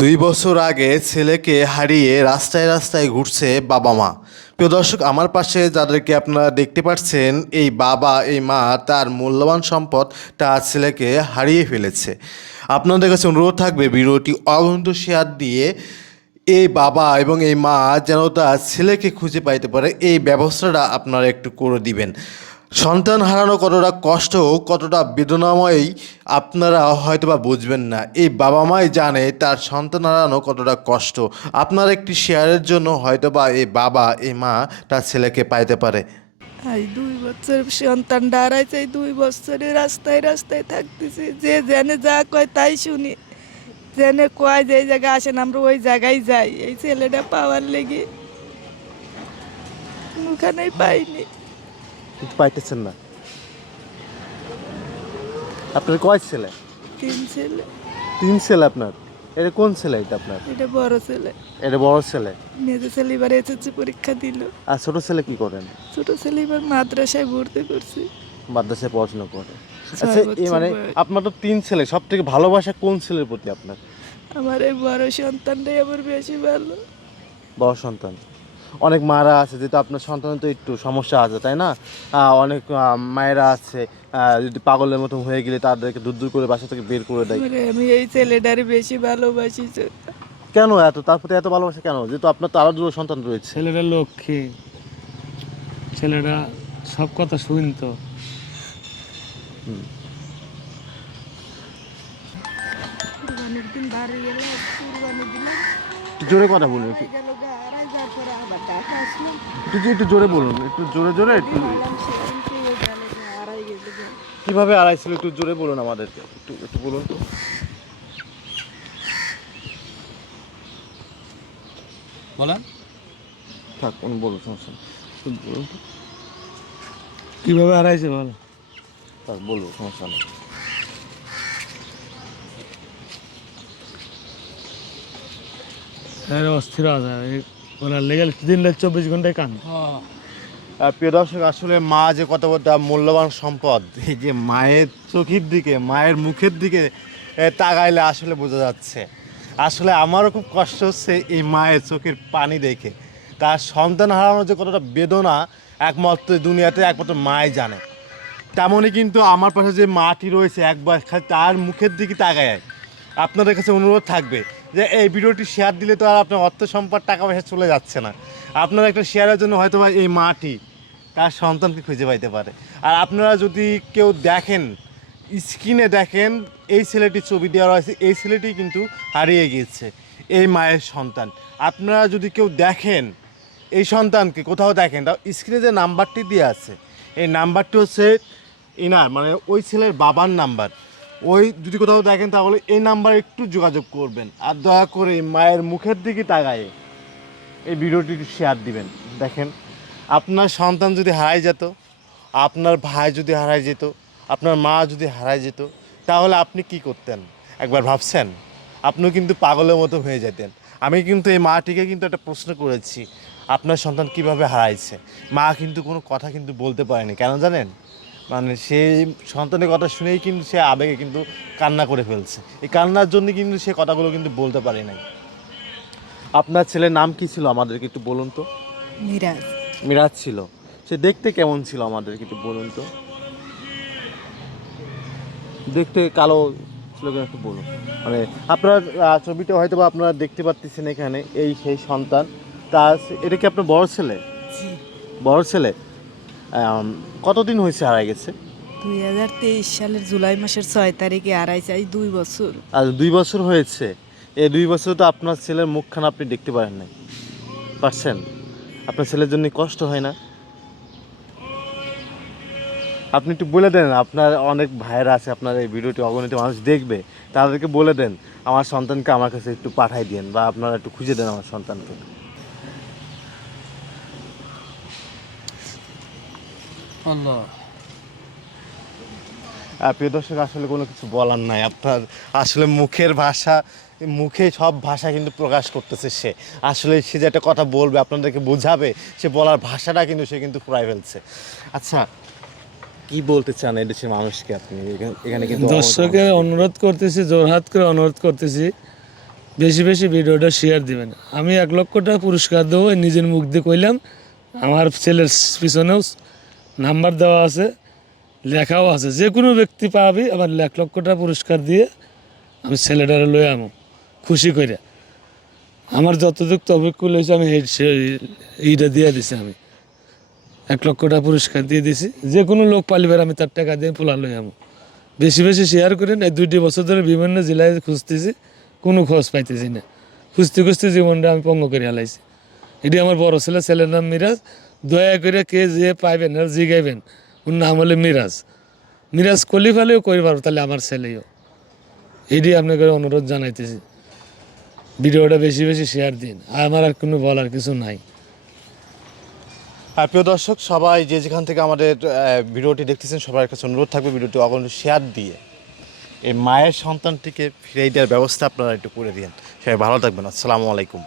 2 বছর আগে ছেলেকে হারিয়ে রাস্তায় রাস্তায় ঘুরছে বাবা মা। প্রিয় দর্শক, আমার পাশে যাদেরকে আপনারা দেখতে পাচ্ছেন, এই বাবা এই মা তার মূল্যবান সম্পদ তার ছেলেকে হারিয়ে ফেলেছে। আপনাদের কাছে অনুরোধ থাকবে ভিডিওটি অগণিত শেয়ার দিয়ে এই বাবা এবং এই মা যেন তার ছেলেকে খুঁজে পাইতে পারে এই ব্যবস্থাটা আপনারা একটু করে দিবেন। সন্তান হারানো কতটা কষ্ট, কতটা বেদনাময় আপনারা হয়তোবা বুঝবেন না। এই বাবা মাই জানে তার সন্তান হারানো কতটা কষ্ট। আপনার একটি শেয়ারের জন্য হয়তোবা এই বাবা এই মা তার ছেলেকে পাইতে পারে। আজ 2 বছর সন্তানটা হারাইছে। এই 2 বছরে রাস্তায় রাস্তায় থাকতেছি, যে জেনে যা কয় তাই শুনি। জেনে কয় যে এই জায়গায় আসেন, আমরা ওই জায়গায় যাই। এই ছেলেটা পাওয়ার লেগে ওখানেই পাইনি। কিন্তু পাইতেছেন না। আপনার কয় ছেলে? 3 ছেলে। 3 ছেলে আপনার? এটা কোন ছেলে এটা আপনার? এটা বড় ছেলে। এটা বড় ছেলে। মেজো ছেলে এবার এসএসসি পরীক্ষা দিল। আর ছোট ছেলে কি করেন? ছোট ছেলে এবার মাদ্রাসায় ভর্তি করছি। মাদ্রাসায় পড়াশোনা করে। 6 আচ্ছা, এই বছর মানে বয়স। আপনার তো 3 ছেলে, সব থেকে ভালোবাসা কোন ছেলের প্রতি আপনার? আমার এই বড় সন্তানটাই আমার বেশি ভালো। বড় সন্তান। অনেক মারা আছে, যেহেতু আপনার সন্তানের তো একটু সমস্যা আছে, তাই না? অনেক মায়েরা আছে, যদি পাগলের মতো হয়ে গেলে তাদেরকে দূর দূর করে বাসা থেকে বের করে দেয়। আমি এই ছেলেটারে বেশি ভালোবাসি। কেন এত তার প্রতি এত ভালোবাসা কেন? যেহেতু আপনার তো আরো 2 সন্তান রয়েছে। ছেলেটা লক্ষ্মী, ছেলেটা সব কথা শুনতো। কুরবানির দিন বাড়ি গেলে কুরবানির দিন একটু জোরে কথা বলুন, একটু গেল হারাই যাওয়ার পরে আবার ঢাকা আসলাম। একটু জোরে বলুন, একটু জোরে জোরে একটু। বললাম সেদিনকে গেল হারাই গেল। কিভাবে আড়াইছিল একটু জোরে বলুন আমাদেরকে, একটু একটু বলুন তো। বলেন থাক, উনি বলুন, সমস্যা নেই। একটু বলুন তো। কিভাবে হারাইছে বলো। থাক, বলুন, সমস্যা নেই। অস্থির আছে ওরা লেগে দিন রাত 24 ঘন্টায় কান। প্রিয় দর্শক, আসলে মা যে কত বড় মূল্যবান সম্পদ, এই যে মায়ের চোখের দিকে, মায়ের মুখের দিকে তাকাইলে আসলে বোঝা যাচ্ছে। আসলে আমারও খুব কষ্ট হচ্ছে এই মায়ের চোখের পানি দেখে। তার সন্তান হারানোর যে কতটা বেদনা একমাত্র দুনিয়াতে একমাত্র মাই জানে। তেমনই কিন্তু আমার পাশে যে মাটি রয়েছে, একবার খালি তার মুখের দিকে তাকায়। আপনাদের কাছে অনুরোধ থাকবে যে এই ভিডিওটি শেয়ার দিলে তো আর আপনার অর্থ সম্পদ টাকা পয়সা চলে যাচ্ছে না। আপনার একটা শেয়ারের জন্য হয়তো বা এই মাটি তার সন্তানকে খুঁজে পাইতে পারে। আর আপনারা যদি কেউ দেখেন, স্ক্রিনে দেখেন, এই ছেলেটির ছবি দেওয়া রয়েছে, এই ছেলেটি কিন্তু হারিয়ে গিয়েছে, এই মায়ের সন্তান। আপনারা যদি কেউ দেখেন এই সন্তানকে, কোথাও দেখেন, তাও স্ক্রিনে যে নাম্বারটি দিয়ে আছে, এই নাম্বারটি হচ্ছে ইনার মানে ওই ছেলের বাবার নাম্বার। ওই যদি কোথাও দেখেন তাহলে এই নাম্বারে একটু যোগাযোগ করবেন। আর দয়া করে মায়ের মুখের দিকে তাকায় এই ভিডিওটি একটু শেয়ার দিবেন। দেখেন, আপনার সন্তান যদি হারাই যেত, আপনার ভাই যদি হারাই যেত, আপনার মা যদি হারাই যেত, তাহলে আপনি কি করতেন একবার ভাবছেন? আপনিও কিন্তু পাগলের মতো হয়ে যেতেন। আমি কিন্তু এই মাটিকে কিন্তু একটা প্রশ্ন করেছি, আপনার সন্তান কিভাবে হারাইছে। মা কিন্তু কোনো কথা কিন্তু বলতে পারেনি, কেন জানেন? মানে সেই সন্তানের কথা শুনেই কিন্তু সে আবেগে কিন্তু কান্না করে ফেলছে। এই কান্নার জন্য কিন্তু সে কথাগুলো কিন্তু বলতে পারে নাই। আপনার ছেলের নাম কি ছিল আমাদেরকে একটু বলুন তো। মিরাজ। মিরাজ ছিল। সে দেখতে কেমন ছিল আমাদেরকে একটু বলুন তো। দেখতে কালো ছিল কিনা একটু বলুন। মানে আপনার ছবিটা হয়তো বা আপনারা দেখতে পাচ্ছেন এখানে, এই সেই সন্তান। তার এটা কি আপনার বড় ছেলে? জি। বড় ছেলে। কতদিন হয়েছে হারাই গেছে? 2023 সালের জুলাই মাসের 6 তারিখে হারাইছে। আজ 2 বছর। আর 2 বছর হয়েছে। এই 2 বছর তো আপনার ছেলের মুখখানা আপনি দেখতে পারেন নাই, পারছেন? আপনার ছেলের জন্য কষ্ট হয় না? আপনি একটু বলে দেন, আপনার অনেক ভাইয়েরা আছে, আপনার এই ভিডিওটি অগণিত মানুষ দেখবে, তাদেরকে বলে দেন আমার সন্তানকে আমার কাছে একটু পাঠাই দিন, বা আপনারা একটু খুঁজে দেন আমার সন্তানকে। আল্লাহ, প্রিয় দর্শক, আসলে কোনো কিছু বলার নাই। আপনার আসলে মুখের ভাষা, মুখে সব ভাষা কিন্তু প্রকাশ করতেছে সে। আসলে সে যে একটা কথা বলবে, আপনাদেরকে বোঝাবে, সে বলার ভাষাটা কিন্তু সে কিন্তু ফুরাই ফেলছে। আচ্ছা, কি বলতে চান এই দেশের মানুষকে আপনি? এখানে কিন্তু দর্শকের অনুরোধ করতেছি, জোরহাত করে অনুরোধ করতেছি, বেশি বেশি ভিডিওটা শেয়ার দিবেন। আমি 1 লক্ষ টাকা পুরস্কার দেবো, নিজের মুখ দিয়ে কইলাম। আমার ছেলের পিছনেও নাম্বার দেওয়া আছে, লেখাও আছে, যে কোনো ব্যক্তি পাবি আমার 1 লক্ষ টাকা পুরস্কার দিয়ে আমি ছেলেটারে লয়ে আমো খুশি করে। আমার যতটুকু তবিকুল হয়েছে আমি এইটা দিয়ে দিছি, আমি 1 লক্ষ টাকা পুরস্কার দিয়ে দিছি। যে কোনো লোক পালিবার আমি তার টাকা দিয়ে পোলা লই আমো। বেশি বেশি শেয়ার করেন। এই 2টি বছর ধরে বিভিন্ন জেলায় খুঁজতেছি, কোনো খোঁজ পাইতেছি না। খুঁজতে খুঁজতে জীবনটা আমি পঙ্গ করে হালাইছি। এটি আমার বড় ছেলে, ছেলের নাম মিরাজ। দয়া করে কে যে পাইবেন আর জিগাইবেন, ওর নাম হলে মিরাজ। মিরাজ কলি ফেলেও করি পারবো, তাহলে আমার ছেলেও। এটি আপনাকে অনুরোধ জানাইতেছি, ভিডিওটা বেশি বেশি শেয়ার দিন। আর আমার আর কোনো বলার কিছু নাই। প্রিয় দর্শক, সবাই যে যেখান থেকে আমাদের ভিডিওটি দেখতেছেন সবার কাছে অনুরোধ থাকবে ভিডিওটি অগণিত শেয়ার দিয়ে এই মায়ের সন্তানটিকে ফিরিয়ে দেওয়ার ব্যবস্থা আপনারা একটু করে দিন। সবাই ভালো থাকবেন। আসসালামু আলাইকুম।